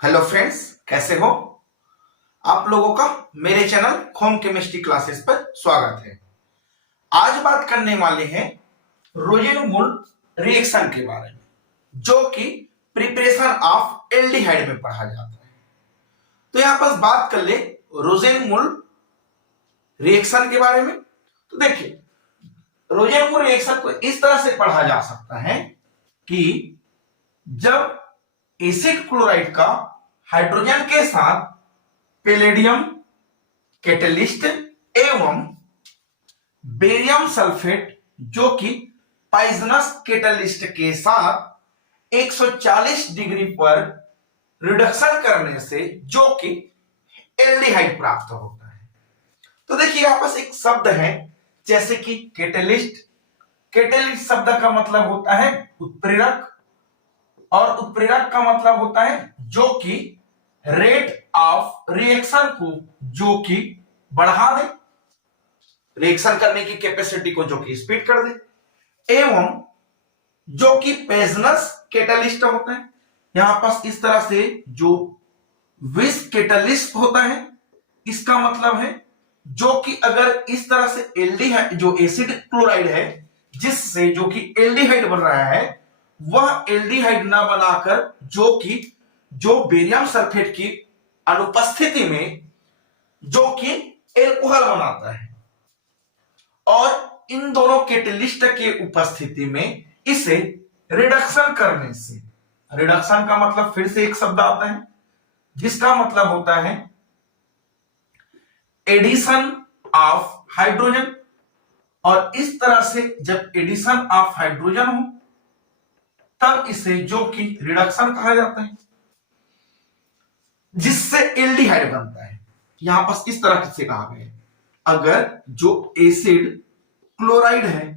Hello friends, कैसे हो आप लोगों का मेरे चैनल होम केमिस्ट्री क्लासेस पर स्वागत है। आज बात करने वाले हैं रोजेन-मूल रिएक्शन के बारे में, जो कि प्रिपरेशन ऑफ एल्डिहाइड में पढ़ा जाता है। तो यहां पर बात कर ले रोजेन-मूल रिएक्शन के बारे में। तो देखिए, रोजेन-मूल रिएक्शन को इस तरह से पढ़ा जा सकता है कि जब एसिड क्लोराइड का हाइड्रोजन के साथ पैलेडियम कैटलिस्ट एवं बेरियम सल्फेट जो कि पॉइजनस कैटलिस्ट के साथ 140 डिग्री पर रिडक्शन करने से जो कि एल्डिहाइड प्राप्त होता है। तो देखिए, यहां पर एक शब्द है जैसे कि कैटलिस्ट। कैटलिस्ट शब्द का मतलब होता है उत्प्रेरक, और उत्प्रेरक का मतलब होता है जो कि रेट ऑफ रिएक्शन को जो कि बढ़ा दे, रिएक्शन करने की कैपेसिटी को जो कि स्पीड कर दे, एवं जो कि पॉइजनस कैटलिस्ट होता है। यहां पर इस तरह से जो विष कैटलिस्ट होता है, इसका मतलब है जो कि अगर इस तरह से एल्डिहाइड जो एसिड क्लोराइड है जिससे जो कि एल्डिहाइड बन रहा है, वह एल्डिहाइड ना बनाकर जो बेरियम सल्फेट की अनुपस्थिति में जो कि एल्कोहल बनाता है, और इन दोनों कैटलिस्ट के उपस्थिति में इसे रिडक्शन करने से, रिडक्शन का मतलब फिर से एक शब्द आता है जिसका मतलब होता है एडिशन ऑफ हाइड्रोजन, और इस तरह से जब एडिशन ऑफ हाइड्रोजन हो तब इसे जो कि रिडक्शन कहा जाता है, जिससे एल्डिहाइड बनता है। यहां पर इस तरह से कहा गया है, अगर जो एसिड क्लोराइड है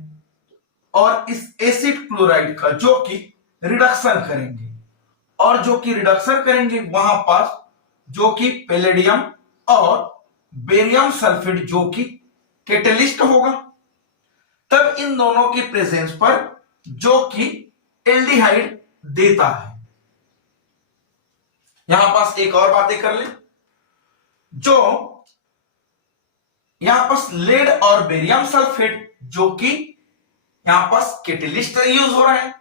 और इस एसिड क्लोराइड का जो कि रिडक्शन करेंगे, और जो कि रिडक्शन करेंगे वहां पर जो कि पैलेडियम और बेरियम सल्फेट जो कि कैटलिस्ट होगा, तब इन दोनों की प्रेजेंस पर जो कि एल्डिहाइड देता है। यहां पास एक और बातें कर ले, जो यहां पास लेड और बेरियम सल्फेट जो कि यहां पास कैटलिस्ट यूज हो रहा है,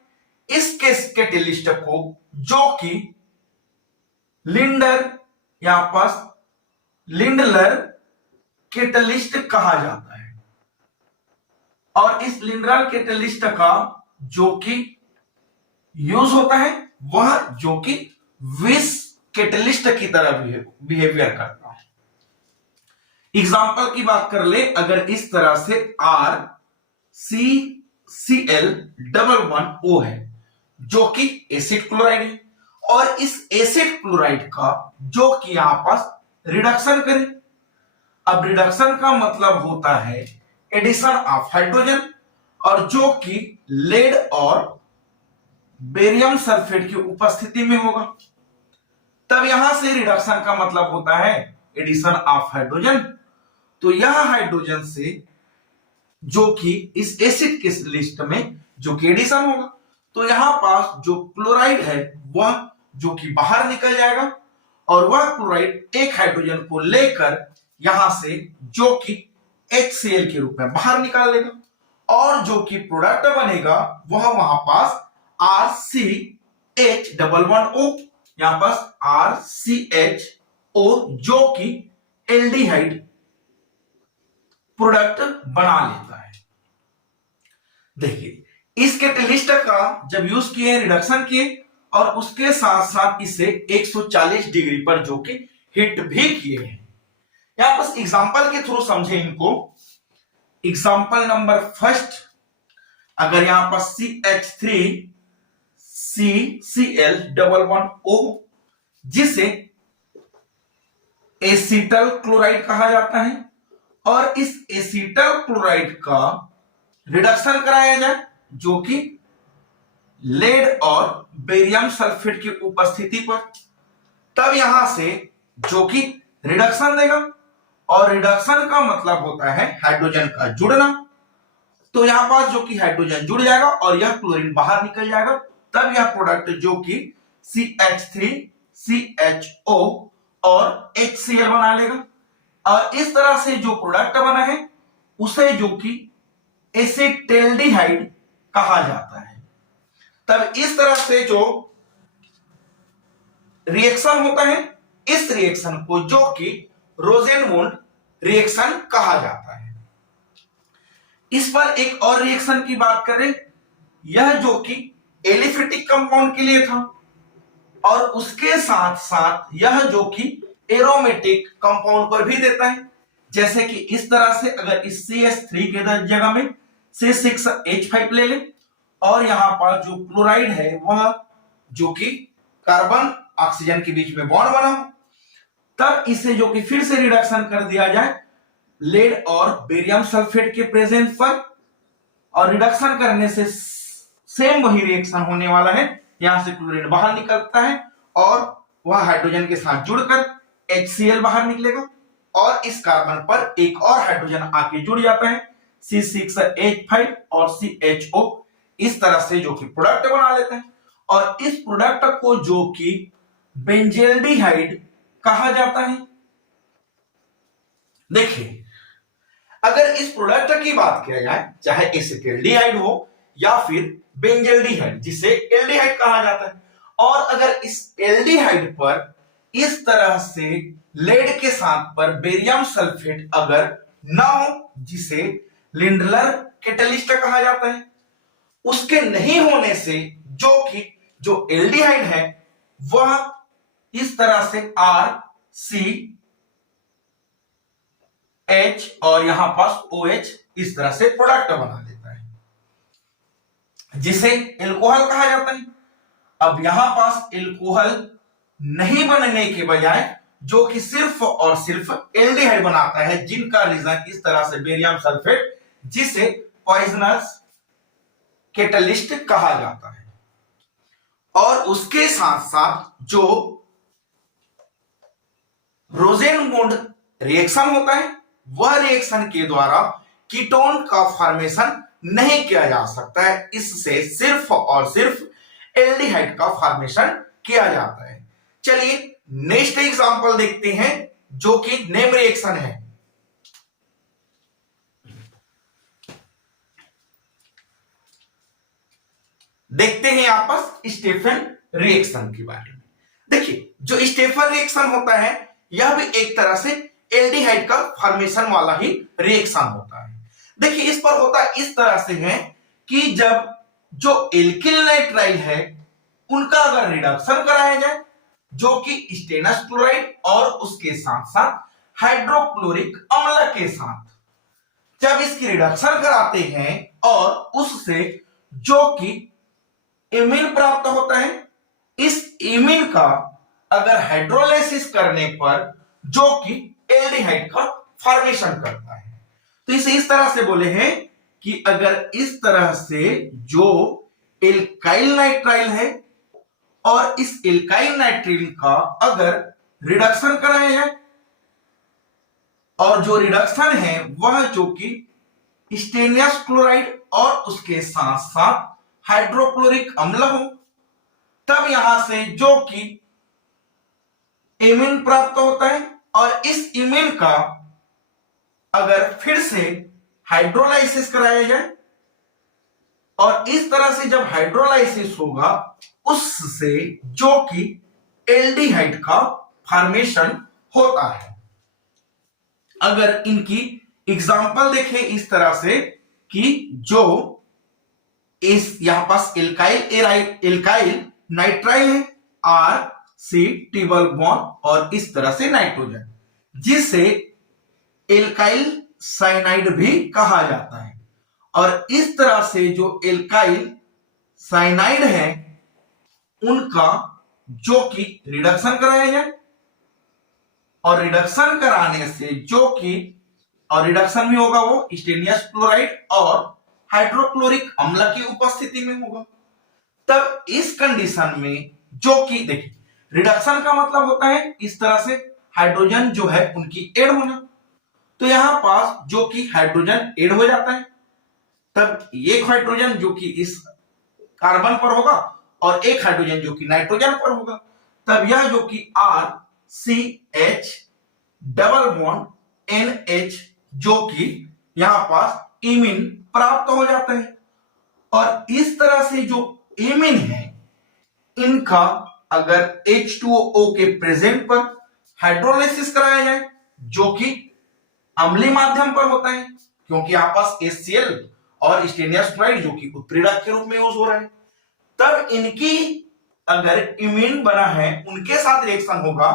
इस कैटलिस्ट को जो कि लिंडर यहां पास लिंडलर कैटलिस्ट कहा जाता है, और इस लिंडलर कैटलिस्ट का जो कि यूज होता है वह जो कि विष कैटलिस्ट की तरह बिहेवियर करता है। एग्जाम्पल की बात कर ले, अगर इस तरह से RCCl11O है जो कि एसिड क्लोराइड है, और इस एसिड क्लोराइड का जो कि यहां पास रिडक्शन करे। अब रिडक्शन का मतलब होता है एडिशन ऑफ हाइड्रोजन, और जो कि लेड और बेरियम सल्फेट की उपस्थिति में होगा, तब यहां से रिडक्शन का मतलब होता है एडिशन ऑफ हाइड्रोजन। तो यह हाइड्रोजन से जो कि इस एसिड के लिस्ट में जो कि एडिशन होगा, तो यहां पास जो क्लोराइड है वह जो कि बाहर निकल जाएगा, और वह क्लोराइड एक हाइड्रोजन को लेकर यहां से जो कि HCl के रूप में बाहर निकाल लेगा, और जो कि प्रोडक्ट बनेगा वह वहां पास RCH11O, यहां पास RCHO जो कि एल्डिहाइड प्रोडक्ट बना लेता है। देखिए, इस कैटलिस्ट का जब यूज किए, रिडक्शन किए, और उसके साथ साथ इसे 140 डिग्री पर जो कि हिट भी किए हैं। यहां पास एग्जांपल के थ्रू समझे इनको। एग्जांपल नंबर फर्स्ट, अगर यहां पर CH3CCl11O जिसे एसीटल क्लोराइड कहा जाता है, और इस एसीटल क्लोराइड का रिडक्शन कराया जाए जो कि लेड और बेरियम सल्फेट की उपस्थिति पर, तब यहां से जो कि रिडक्शन देगा, और रिडक्शन का मतलब होता है हाइड्रोजन का जुड़ना। तो यहां पास जो कि हाइड्रोजन जुड़ जाएगा और यह क्लोरीन बाहर निकल जाएगा, तब यह प्रोडक्ट जो कि CH3 CHO और HCl बना लेगा और इस तरह से जो प्रोडक्ट बना है उसे जो कि एसिटाल्डिहाइड कहा जाता है। तब इस तरह से जो रिएक्शन होता है, इस रिएक्शन को जो कि रोजेनमुंड रिएक्शन कहा जाता है। इस पर एक और रिएक्शन की बात करें, यह जो कि एलिफेटिक कंपाउंड के लिए था और उसके साथ साथ यह जो कि एरोमेटिक कंपाउंड पर भी देता है। जैसे कि इस तरह से अगर इस CH3 के जगह में C6H5 ले लें और यहां पर जो क्लोराइड है वह जो कि कार्बन ऑक्सीजन के बीच में बॉन्ड बना, तब इसे जो कि फिर से रिडक्शन कर दिया जाए लेड और बेरियम सल्फेट के प्रेजेंस पर, और रिडक्शन करने से सेम वही रिएक्शन होने वाला है। यहां से क्लोरीन बाहर निकलता है और वह हाइड्रोजन के साथ जुड़कर HCl बाहर निकलेगा और इस कार्बन पर एक और हाइड्रोजन आके जुड़ जाता है C6H5 और CHO। इस तरह से जो कि प्रोडक्ट बना लेते हैं और इस प्रोडक्ट को जो कि बेंजेल्डिहाइड कहा जाता है। देखिए, अगर इस प्रोडक्ट की बात किया जाए, चाहे एसिटाल्डिहाइड हो या फिर बेंजेल्डिहाइड जिसे एल्डिहाइड कहा जाता है, और अगर इस एल्डिहाइड पर इस तरह से लेड के साथ पर बेरियम सल्फेट अगर ना हो, जिसे लिंडलर कैटलिस्ट कहा जाता है, उसके नहीं होने से जो कि जो एल्डिहाइड है वह इस तरह से RCH और यहां पास OH इस तरह से प्रोडक्ट बना देता है, जिसे एल्कोहल कहा जाता है। अब यहां पास एल्कोहल नहीं बनने के बजाय जो कि सिर्फ और सिर्फ एल्डिहाइड बनाता है, जिनका रीजन इस तरह से बेरियम सल्फेट, जिसे पॉइजनस कैटलिस्ट कहा जाता है। और उसके साथ साथ जो रोजेनमुंड रिएक्शन होता है, वह रिएक्शन के द्वारा कीटोन का फॉर्मेशन नहीं किया जा सकता है, इससे सिर्फ और सिर्फ एल्डिहाइड का फॉर्मेशन किया जाता है। चलिए नेक्स्ट एग्जांपल देखते हैं जो कि नेम रिएक्शन है। देखते हैं यहां पर स्टेफन रिएक्शन के बारे में। देखिए, जो स्टेफन रिएक्शन होता है यह भी एक तरह से एल्डिहाइड का फॉर्मेशन वाला ही रिएक्शन होता है। देखिए, इस पर होता इस तरह से है कि जब जो एल्किल नाइट्राइल है उनका अगर रिडक्शन कराया जाए जो कि स्टेनस क्लोराइड और उसके साथ साथ हाइड्रोक्लोरिक अम्ल के साथ, जब इसकी रिडक्शन कराते हैं और उससे जो कि इमिन प्राप्त होता है, इस इमिन का अगर हाइड्रोलाइसिस करने पर जो कि एल्डिहाइड का फॉर्मेशन करता है। तो इसे इस तरह से बोले हैं कि अगर इस तरह से जो एल्काइल नाइट्राइल है और इस एल्काइल नाइट्राइल का अगर रिडक्शन कराया जाए और जो रिडक्शन है वह जो कि स्टेनियस क्लोराइड और उसके साथ साथ हाइड्रोक्लोरिक अम्ल हो, तब यहां से जो कि इमिन प्राप्त होता है और इस इमिन का अगर फिर से हाइड्रोलाइसिस कराया जाए और इस तरह से जब हाइड्रोलाइसिस होगा उससे जो कि एल्डिहाइड का फॉर्मेशन होता है। अगर इनकी एग्जांपल देखें इस तरह से कि जो इस यहां पास एल्काइल नाइट्राइल है RC ट्रिपल बॉन्ड और इस तरह से नाइट्रोजन, जिसे एल्काइल साइनाइड भी कहा जाता है। और इस तरह से जो एल्काइल साइनाइड है उनका जो कि रिडक्शन कराया जाए और रिडक्शन कराने से जो कि और रिडक्शन भी होगा वो स्टेनियस क्लोराइड और हाइड्रोक्लोरिक अम्ल की उपस्थिति में होगा। तब इस कंडीशन में जो कि देखिए, रिडक्शन का मतलब होता है इस तरह से हाइड्रोजन जो है उनकी ऐड होना, तो यहां पास जो कि हाइड्रोजन ऐड हो जाता है, तब एक हाइड्रोजन जो कि इस कार्बन पर होगा और एक हाइड्रोजन जो कि नाइट्रोजन पर होगा, तब यह जो कि RCH डबल बॉन्ड NH जो कि यहां पास इमिन प्राप्त हो जाता है। और इस तरह से जो इमिन है इनका अगर H2O के प्रेजेंट पर हाइड्रोलाइसिस कराया जाए जो कि अम्लीय माध्यम पर होता है, क्योंकि यहां पास HCl और स्टेनियस क्लोराइड जो कि उत्प्रेरक के रूप में यूज हो रहा है, तब इनकी अगर इमीन बना है उनके साथ रिएक्शन होगा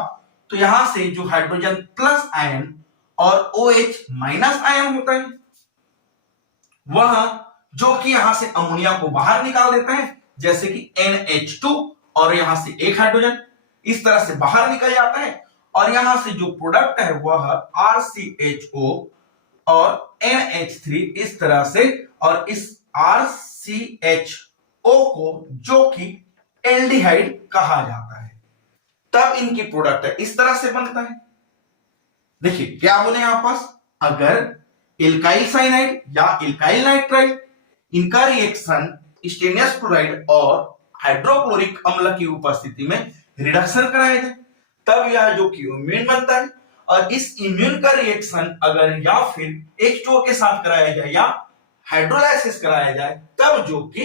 तो यहां से जो हाइड्रोजन प्लस आयन और OH माइनस आयन होता है वह जो कि यहां से अमोनिया को बाहर निकाल देता है, जैसे कि NH2 और यहां से एक हाइड्रोजन इस तरह से बाहर निकल जाता है और यहां से जो प्रोडक्ट है वह RCHO और NH3 इस तरह से, और इस RCHO को जो कि एल्डिहाइड कहा जाता है, तब इनकी प्रोडक्ट इस तरह से बनता है। देखिए क्या बोले यहां पास, अगर एल्काइल साइनाइड या एल्काइल नाइट्राइड इनका रिएक्शन स्टेनियस क्लोराइड और हाइड्रोक्लोरिक अम्ल की उपस्थिति में रिडक्शन कराया जाए तब यह जो कि इम्यून बनता है। और इस इम्यून का रिएक्शन अगर या फिर H2O के साथ कराया जाए या हाइड्रोलाइसिस कराया जाए तब जो कि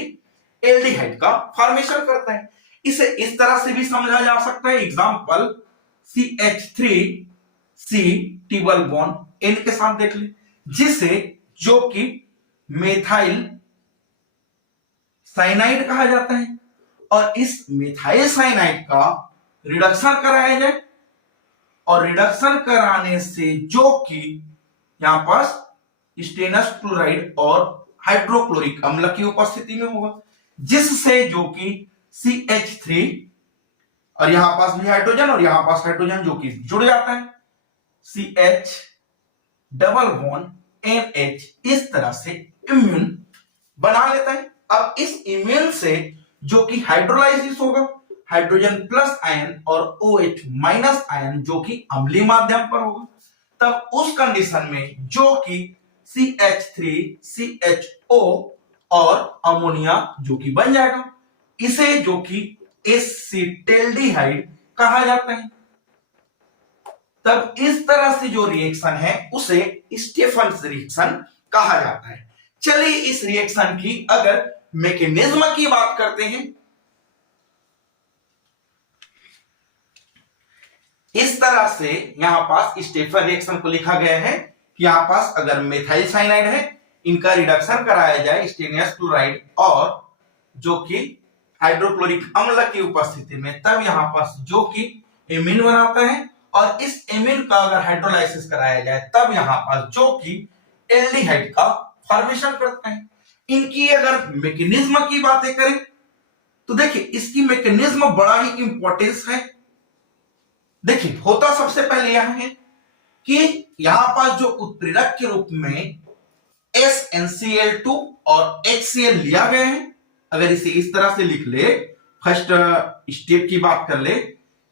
एल्डिहाइड का फॉर्मेशन करता है। इसे इस तरह से भी समझा जा सकता है, example CH3C double bond N के साथ देख ले, जिसे जो कि मेथाइल साइनाइड कहा जाता है और इस मेथाइल साइनाइड का रिडक्शन कराया जाए और रिडक्शन कराने से जो कि यहां पास स्टेनस क्लोराइड और हाइड्रोक्लोरिक अम्ल की उपस्थिति में होगा, जिससे जो कि CH3 और यहां पास भी हाइड्रोजन और यहां पास हाइड्रोजन जो कि जुड़ जाता है CH डबल बॉन्ड NH इस तरह से इम्यून बना लेता है। अब इस इम्यून से जो कि हाइड्रोलाइसिस होगा, हाइड्रोजन प्लस आयन और OH माइनस आयन जो कि अम्लीय माध्यम पर होगा, तब उस कंडीशन में जो कि CH3CHO और अमोनिया जो कि बन जाएगा, इसे जो कि एसिटेल्डिहाइड कहा जाता है। तब इस तरह से जो रिएक्शन है उसे स्टेफन्स रिएक्शन कहा जाता है। चलिए इस रिएक्शन की अगर मैकेनिज्म की बात करते हैं, इस तरह से यहां पास स्टेफन रिएक्शन को लिखा गया है कि यहां पास अगर मेथाइल साइनाइड है इनका रिडक्शन कराया जाए स्टेनियस क्लोराइड और जो कि हाइड्रोक्लोरिक अम्ल की उपस्थिति में, तब यहां पास जो कि एमीन बनाता है और इस एमीन का अगर हाइड्रोलाइसिस कराया जाए तब यहां पास जो कि एल्डिहाइड का फॉर्मेशन करता है। इनकी अगर मैकेनिज्म की बातें करें तो देखिए इसकी मैकेनिज्म बड़ा ही इंपॉर्टेंस है। देखिए होता सबसे पहले यह है कि यहां पास जो उत्प्रेरक के रूप में SnCl2 और HCl लिया गया है, अगर इसे इस तरह से लिख ले, फर्स्ट स्टेप की बात कर ले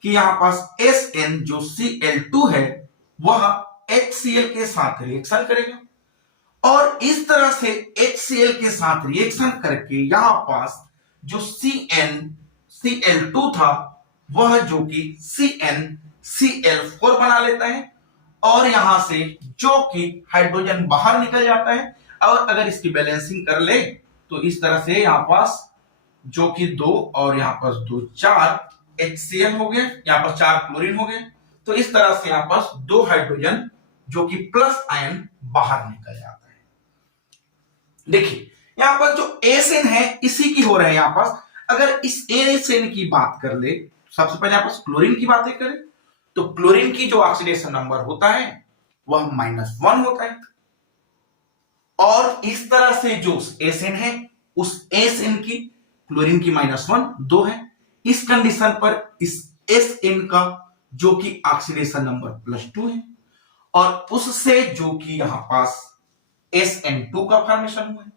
कि यहां पास Sn जो Cl2 है वह HCl के साथ रिएक्शन करेगा और इस तरह से HCl के साथ रिएक्शन करके यहां पास जो Cl2 था वह जो कि CnCl4 बना लेता है और यहां से जो कि हाइड्रोजन बाहर निकल जाता है। और अगर इसकी बैलेंसिंग कर ले तो इस तरह से यहां पास जो कि 2 और यहां पास 2 4 HCl हो गए, यहां पर 4 क्लोरीन हो गए, तो इस तरह से यहां पास 2 हाइड्रोजन जो कि प्लस आयन बाहर निकल जाता है। देखिए यहां पर जो एसएन है इसी की हो रहा है। यहां पास अगर इस एसएन की बात कर ले, सबसे पहले यहां पास क्लोरीन की बातें करें तो क्लोरीन की जो ऑक्सीडेशन नंबर होता है वह -1 होता है और इस तरह से जो एसएन है उस एसएन की क्लोरीन की -1 2 है। इस कंडीशन पर इस एसएन का जो कि ऑक्सीडेशन नंबर +2 है और उससे जो कि यहां पास SN2 का फॉर्मेशन हुआ है,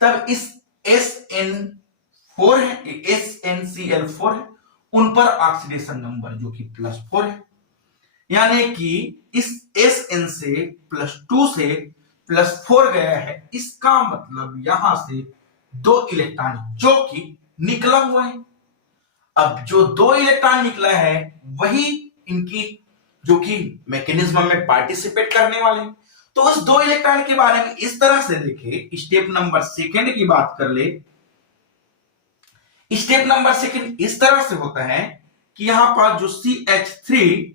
तब इस SN4 है, SNCl4 है, उन पर ऑक्सीडेशन नंबर जो कि +4 है, यानी कि इस SN से +2 से +4 गया है। इसका मतलब यहां से 2 इलेक्ट्रॉन जो कि निकला हुआ है। अब जो 2 इलेक्ट्रॉन निकला है वही इनकी जो कि मैकेनिज्म में पार्टिसिपेट करने वाले हैं। तो उस 2 इलेक्ट्रॉन के बारे में इस तरह से देखे, स्टेप नंबर सेकंड की बात कर ले। स्टेप नंबर सेकंड इस तरह से होता है कि यहां पर जो CH3C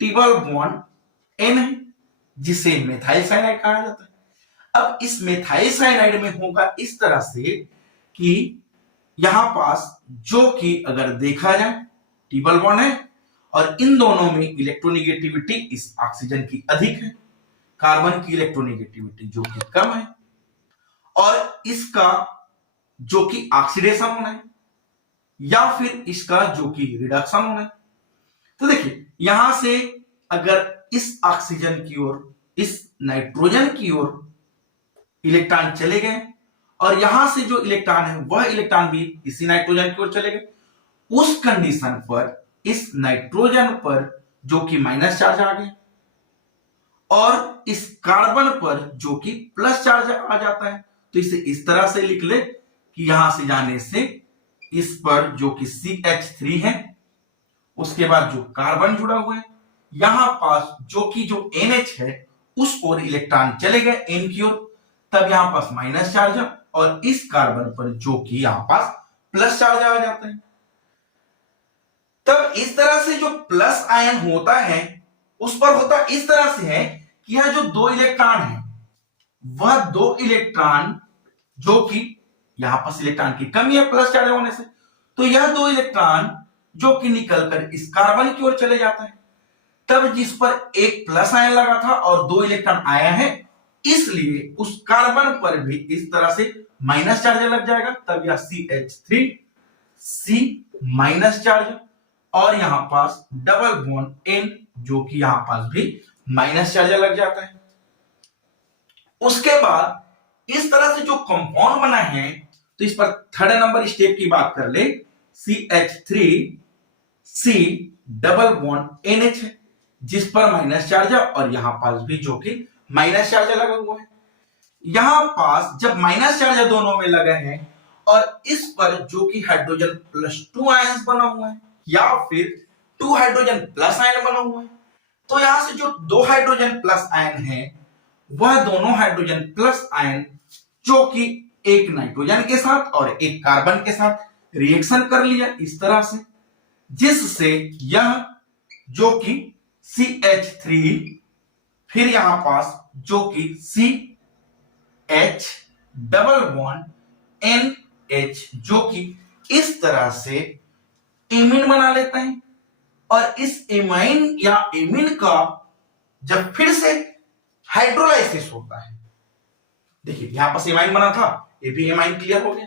ट्रिपल बॉन्ड N है, जिसे मेथाइल साइनाइड कहा जाता है। अब इस मेथाइल साइनाइड में होगा इस तरह से कि यहां पास जो कि अगर देखा जाए ट्रिपल बॉन्ड है और इन दोनों में इलेक्ट्रोनेगेटिविटी इस ऑक्सीजन की अधिक है, कार्बन की इलेक्ट्रोनेगेटिविटी जो कि कम है, और इसका जो कि ऑक्सीडेशन होना है या फिर इसका जो कि रिडक्शन होना है। तो देखिए यहां से अगर इस ऑक्सीजन की ओर, इस नाइट्रोजन की ओर इलेक्ट्रॉन चले गए और यहां से जो इलेक्ट्रॉन है वह इलेक्ट्रॉन भी इसी नाइट्रोजन की ओर चले गए, उस कंडीशन पर इस नाइट्रोजन पर जो कि माइनस चार्ज आ गया और इस कार्बन पर जो कि प्लस चार्ज आ जाता है। तो इसे इस तरह से लिख ले कि यहां से जाने से इस पर जो कि CH3 है, उसके बाद जो कार्बन जुड़ा हुआ है, यहां पास जो कि जो NH है उस ओर इलेक्ट्रॉन चले गए N की ओर, तब यहां पास माइनस चार्ज है और इस कार्बन पर जो कि यहां पास प्लस चार्ज आ जाता है। तब इस तरह से जो प्लस आयन होता है उस पर होता इस तरह से है कि यह जो 2 इलेक्ट्रॉन है वह 2 इलेक्ट्रॉन जो कि यहां पास इलेक्ट्रॉन की कमी है प्लस चार्ज होने से, तो यह 2 इलेक्ट्रॉन जो कि निकलकर इस कार्बन की ओर चले जाता है। तब जिस पर एक प्लस आयन लगा था और 2 इलेक्ट्रॉन आया है, इसलिए उस कार्बन पर भी इस तरह से माइनस चार्ज लग जाएगा, तब यह CH3C माइनस चार्ज और यहां पास डबल बॉन्ड N जो कि यहां पास भी माइनस चार्ज लग जाता है। उसके बाद इस तरह से जो कंपाउंड बना है, तो इस पर थर्ड नंबर स्टेप की बात कर ले, CH3C डबल बॉन्ड NH है जिस पर माइनस चार्ज है और यहां पास भी जो कि माइनस चार्ज लगा हुआ है। यहां पास जब माइनस चार्ज दोनों में लगा है और इस पर जो कि हाइड्रोजन प्लस 2 आयन बना हुआ है या फिर 2 हाइड्रोजन प्लस आयन बना हुआ है, तो यहां से जो 2 हाइड्रोजन प्लस आयन है वह दोनों हाइड्रोजन प्लस आयन जो कि एक नाइट्रोजन के साथ और एक कार्बन के साथ रिएक्शन कर लिया इस तरह से, जिससे यह जो कि CH3 फिर यहां पास जो कि CH डबल बॉन्ड NH जो कि इस तरह से एमीन बना लेता है और इस एमाइन या एमीन का जब फिर से हाइड्रोलाइसिस होता है, देखिए यहां पर एमाइन बना था, ये भी एमाइन क्लियर हो गया।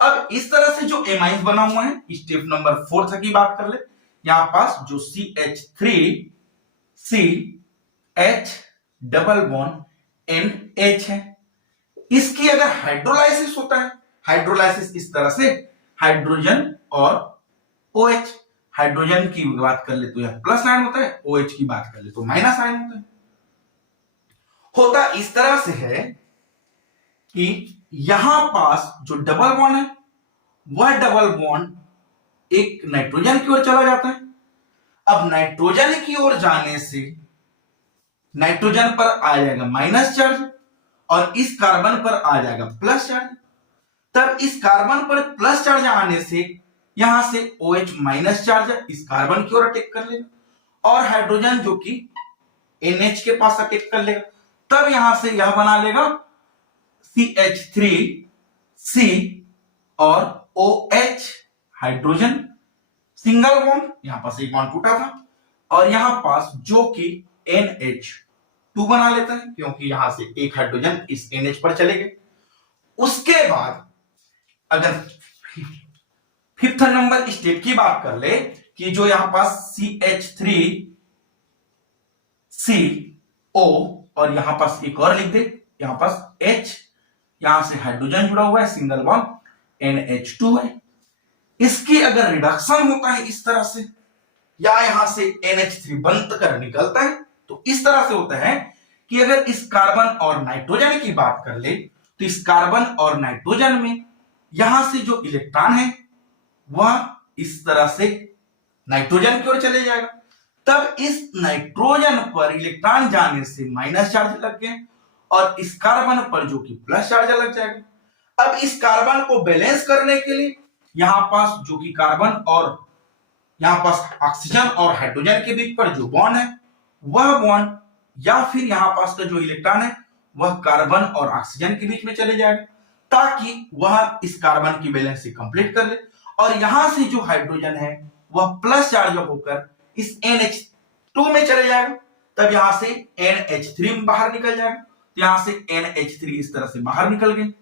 अब इस तरह से जो एमाइन बना हुआ है, स्टेप नंबर 4 की बात कर ले, यहां पास जो CH3CH डबल बॉन्ड NH है, इसकी अगर हाइड्रोलाइसिस होता है, हाइड्रोलाइसिस इस तरह से हाइड्रोजन और OH, हाइड्रोजन की बात कर ले तो यह प्लस आयन होता है, OH की बात कर ले तो माइनस आयन होता इस तरह से है कि यहां पास जो डबल बॉन्ड है वह डबल बॉन्ड एक नाइट्रोजन की ओर चला जाता है। अब नाइट्रोजन की ओर जाने से नाइट्रोजन पर आ जाएगा माइनस चार्ज और इस कार्बन पर आ जाएगा प्लस चार्ज। तब इस कार्बन पर प्लस चार्ज आने से यहां से OH माइनस चार्ज इस कार्बन की ओर अटैक कर लेगा और हाइड्रोजन जो कि NH के पास अटैक कर लेगा, तब यहां से यह बना लेगा CH3C और OH हाइड्रोजन सिंगल बॉन्ड, यहां पास एक बॉन्ड टूटा था और यहां पास जो कि NH2 बना लेता है क्योंकि यहां से एक हाइड्रोजन इस NH पर चले गए। उसके बाद अगर फिफ्थ नंबर स्टेप की बात कर ले कि जो यहां पास CH3CO और यहां पास एक और लिख दे, यहां पास H, यहां से हाइड्रोजन जुड़ा हुआ है सिंगल बॉन्ड NH2 है, इसकी अगर रिडक्शन होता है इस तरह से या यहां से NH3 बंद कर निकलता है तो इस तरह से होता है कि अगर इस कार्बन और नाइट्रोजन की बात कर ले तो इस कार्बन और नाइट्रोजन में यहां से जो इलेक्ट्रॉन है वह इस तरह से नाइट्रोजन की ओर चले जाएगा। तब इस नाइट्रोजन पर इलेक्ट्रॉन जाने से माइनस चार्ज लग गए और इस कार्बन पर जो कि प्लस चार्ज लग जाएगा। अब इस कार्बन को बैलेंस करने के लिए यहां पास जो कि कार्बन और यहां पास ऑक्सीजन और हाइड्रोजन के बीच पर जो बॉन्ड है वह बॉन्ड या फिर यहां पास का जो इलेक्ट्रॉन है वह कार्बन और ऑक्सीजन के बीच में चले जाएगा ताकि वह इस कार्बन की बैलेंस से कंप्लीट कर ले और यहां से जो हाइड्रोजन है वह प्लस चार्ज होकर इस NH2 में चले जाएगा। तब यहां से NH3 बाहर निकल जाएगा। तो यहां से NH3 इस तरह से बाहर निकल गए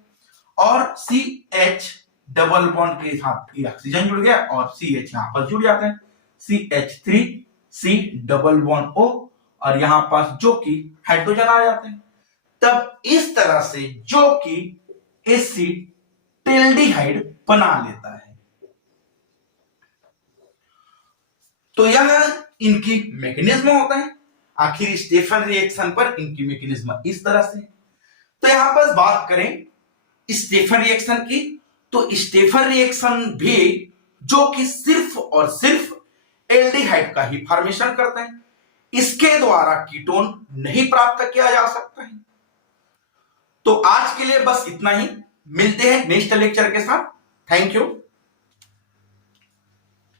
और CH डबल बॉन्ड के साथ ऑक्सीजन जुड़ गया और CH यहां पर जुड़ जाते हैं, CH3 C double bond O और यहां पास जो कि हाइड्रोजन आ जाते हैं। तब इस तरह से जो कि एसिटिल्डिहाइड बना लेता है। तो यह इनकी मैकेनिज्म होता है। आखिर स्टेफन रिएक्शन पर इनकी मैकेनिज्म इस तरह से। तो यहां पर बात करें स्टेफन रिएक्शन की, तो स्टेफन रिएक्शन भी जो कि सिर्फ और सिर्फ एल्डिहाइड का ही फॉर्मेशन करते हैं, इसके द्वारा कीटोन नहीं प्राप्त किया जा सकता है। तो आज के लिए बस इतना ही, मिलते हैं नेक्स्ट लेक्चर के साथ। Thank you.